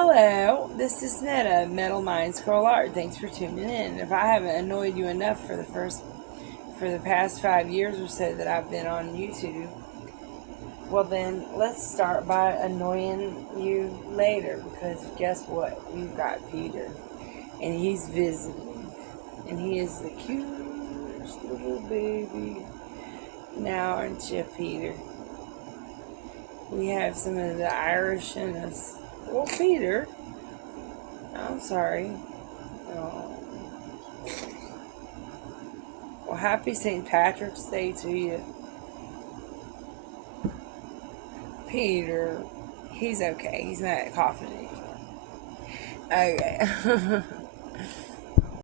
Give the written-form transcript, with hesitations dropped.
Hello, this is Netta, Metal Mind Scroll Art. Thanks for tuning in. If I haven't annoyed you enough for the past 5 years or so that I've been on YouTube, well then let's start by annoying you later because guess what? We've got Peter and he's visiting and he is the cutest little baby. Now aren't you, Peter? We have some of the Irish in us. Well, Peter, I'm sorry. Oh. Well, happy St. Patrick's Day to you. Peter, he's okay. He's not coughing anymore. Okay.